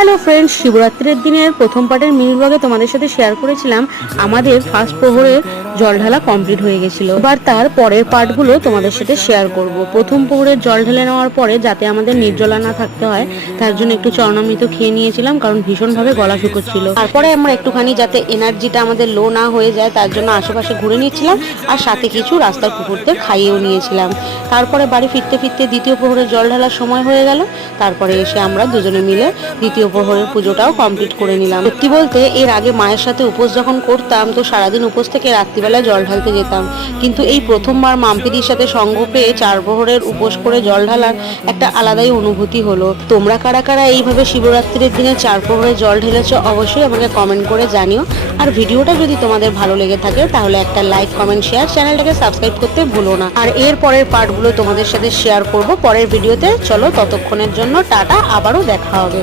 Hello friends, শিবরাত্রির দিনের প্রথম পার্টের মিনি ব্লগে তোমাদের সাথে শেয়ার করেছিলাম আমাদের ফার্স্ট প্রহরের জল ঢালা কমপ্লিট হয়ে গেছিল। এবার তার পরের পার্টগুলো তোমাদের সাথে শেয়ার করব। প্রথম প্রহরের জল ঢেলে নেওয়ার পরে যাতে আমাদের নির্জলা না থাকতে হয় তার জন্য একটু চরণামৃত খেয়ে নিয়েছিলাম, কারণ ভীষণভাবে গলা শুকোচ্ছিল। তারপরে আমরা একটুখানি যাতে এনার্জিটা আমাদের লো না হয়ে যায় তার জন্য আশেপাশে ঘুরে নিচ্ছিলাম, আর সাথে কিছু রাস্তার কুকুরদের খাইয়েও নিয়েছিলাম। তারপরে বাড়ি ফিরতে ফিরতে দ্বিতীয় প্রহরের জল ঢালার সময় হয়ে গেল। তারপরে এসে আমরা দুজনে মিলে দ্বিতীয় প্রহরের পুজোটাও কমপ্লিট করে নিলাম। সত্যি বলতে এর আগে মায়ের সাথে উপোস যখন করতাম তো সারাদিন উপোস থেকে রাত্রিবেলায় জল ঢালতে যেতাম, কিন্তু এই প্রথমবার মাম্পিদির সাথে সঙ্গ পেয়ে 4 প্রহরের উপোস করে জল ঢালার একটা আলাদাই অনুভূতি হলো। তোমরা কারা কারা এইভাবে শিবরাত্রির দিনে 4 প্রহরে জল ঢেলেছ অবশ্যই আমাকে কমেন্ট করে জানিও। আর ভিডিওটা যদি তোমাদের ভালো লেগে থাকে তাহলে একটা লাইক, কমেন্ট, শেয়ার, চ্যানেলটাকে সাবস্ক্রাইব করতে ভুলো না। আর এর পরের পার্টগুলো তোমাদের সাথে শেয়ার করব পরের ভিডিওতে। চলো ততক্ষণের জন্য টাটা, আবারও দেখা হবে।